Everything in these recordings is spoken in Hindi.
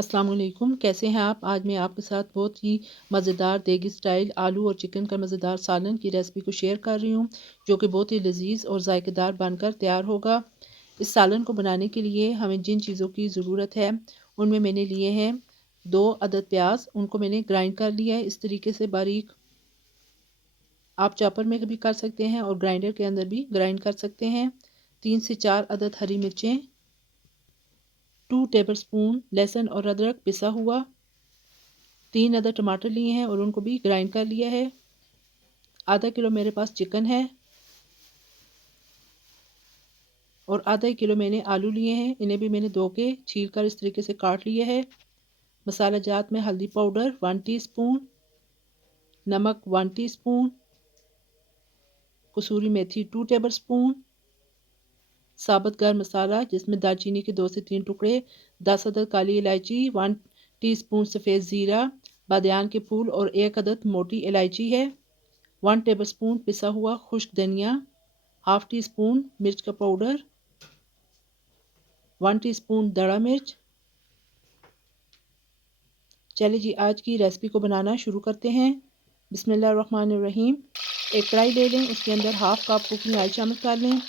अस्सलाम वालेकुम, कैसे हैं आप। आज मैं आपके साथ बहुत ही मज़ेदार देगी स्टाइल आलू और चिकन का मज़ेदार सालन की रेसिपी को शेयर कर रही हूँ, जो कि बहुत ही लजीज और जायकेदार बनकर तैयार होगा। इस सालन को बनाने के लिए हमें जिन चीज़ों की ज़रूरत है उनमें मैंने लिए हैं 2 अदद प्याज, उनको मैंने ग्राइंड कर लिया है इस तरीके से बारीक। आप चॉपर में भी कर सकते हैं और ग्राइंडर के अंदर भी ग्राइंड कर सकते हैं। 3 से 4 अदद हरी मिर्चें, 2 टेबलस्पून लहसुन और अदरक पिसा हुआ, 3 अदद टमाटर लिए हैं और उनको भी ग्राइंड कर लिया है। आधा किलो मेरे पास चिकन है और आधा किलो मैंने आलू लिए हैं, इन्हें भी मैंने धो के छील कर इस तरीके से काट लिया है। मसाला जात में हल्दी पाउडर 1 टीस्पून, नमक 1 टीस्पून, कसूरी मेथी 2 टेबलस्पून, साबुत गर्म मसाला जिसमें दालचीनी के 2 से 3 टुकड़े, 10 अदद काली इलायची, 1 टीस्पून सफ़ेद ज़ीरा, बादियान के फूल और 1 अदद मोटी इलायची है, 1 टेबलस्पून पिसा हुआ खुश्क धनिया, हाफ़ टी स्पून मिर्च का पाउडर, 1 टीस्पून दड़ा मिर्च। चलिए जी, आज की रेसिपी को बनाना शुरू करते हैं। बिस्मिल्लाहिर्रहमानिर्रहीम। एक कढ़ाई ले लें, उसके अंदर हाफ़ कप कुकिंग ऑयल शामिल कर लें।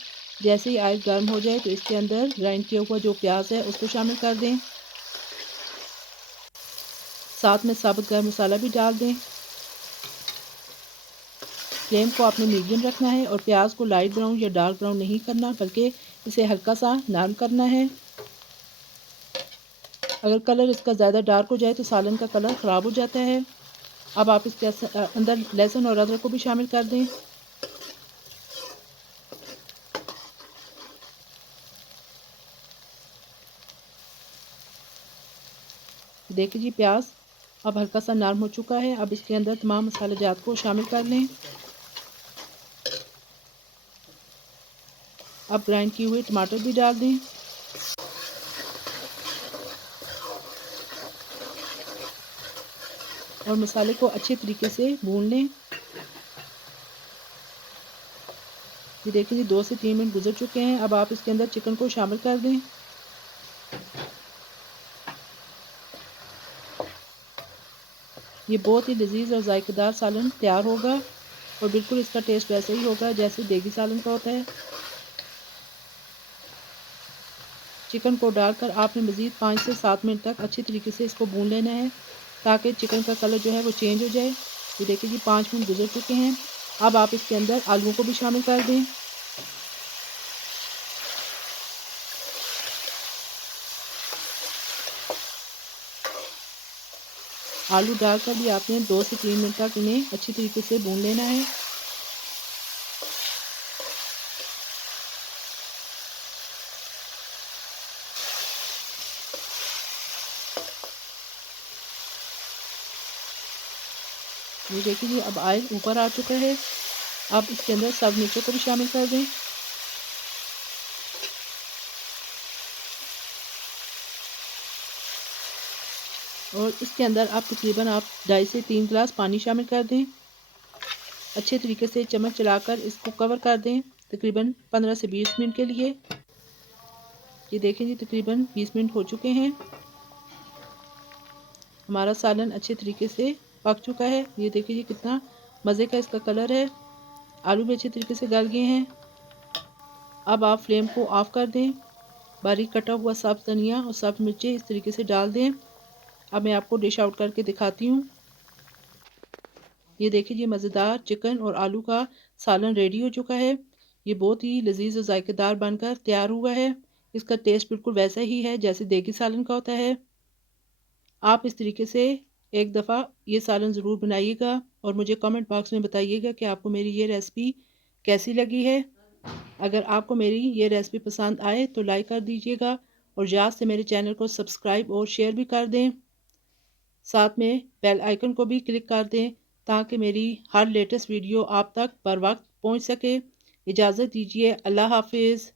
जैसे ही ऑयल गर्म हो जाए तो इसके अंदर ग्राइंड किया हुआ जो प्याज है उसको शामिल कर दें। साथ में साबुत गर्म मसाला भी डाल दें। फ्लेम को आपने मीडियम रखना है और प्याज को लाइट ब्राउन या डार्क ब्राउन नहीं करना, बल्कि इसे हल्का सा नरम करना है। अगर कलर इसका ज़्यादा डार्क हो जाए तो सालन का कलर ख़राब हो जाता है। अब आप इसके अंदर लहसुन और अदरक को भी शामिल कर दें। देखिए जी, प्याज अब हल्का सा नरम हो चुका है। अब इसके अंदर तमाम मसाले जात को शामिल कर लें। अब ग्राइंड किए हुए टमाटर भी डाल दें और मसाले को अच्छे तरीके से भून लें। ये देखिए जी, 2 से 3 मिनट गुजर चुके हैं। अब आप इसके अंदर चिकन को शामिल कर दें। ये बहुत ही लजीज और जायकेदार सालन तैयार होगा और बिल्कुल इसका टेस्ट वैसे ही होगा जैसे देगी सालन का होता है। चिकन को डालकर आपने मज़ीद 5 से 7 मिनट तक अच्छी तरीके से इसको भून लेना है, ताकि चिकन का कलर जो है वो चेंज हो जाए। ये देखिए जी, 5 मिनट गुजर चुके हैं। अब आप इसके अंदर आलूओं को भी शामिल कर दें। आलू डालकर भी आपने 2 से 3 मिनट तक इन्हें अच्छी तरीके से भून लेना है। ये देखिए जी, अब ऑयल ऊपर आ चुका है। अब इसके अंदर सब मिर्चों को भी शामिल कर दें। और इसके अंदर आप तकरीबन 2.5 से 3 गिलास पानी शामिल कर दें। अच्छे तरीके से चम्मच चलाकर इसको कवर कर दें तकरीबन 15 से 20 मिनट के लिए। ये देखें जी, तकरीबन 20 मिनट हो चुके हैं। हमारा सालन अच्छे तरीके से पक चुका है। ये देखिए जी, कितना मज़े का इसका कलर है। आलू भी अच्छे तरीके से गल गए हैं। अब आप फ्लेम को ऑफ कर दें। बारीक कटा हुआ सब्ज़ धनिया और सब्ज़ मिर्चें इस तरीके से डाल दें। अब मैं आपको डिश आउट करके दिखाती हूँ। ये देखिए जी, मज़ेदार चिकन और आलू का सालन रेडी हो चुका है। ये बहुत ही लजीज और जायकेदार बनकर तैयार हुआ है। इसका टेस्ट बिल्कुल वैसा ही है जैसे देगी सालन का होता है। आप इस तरीके से एक दफ़ा ये सालन ज़रूर बनाइएगा और मुझे कमेंट बॉक्स में बताइएगा कि आपको मेरी ये रेसिपी कैसी लगी है। अगर आपको मेरी ये रेसिपी पसंद आए तो लाइक कर दीजिएगा और याद से मेरे चैनल को सब्सक्राइब और शेयर भी कर दें। साथ में बेल आइकन को भी क्लिक कर दें ताकि मेरी हर लेटेस्ट वीडियो आप तक बर वक्त पहुँच सके। इजाज़त दीजिए। अल्लाह हाफिज़।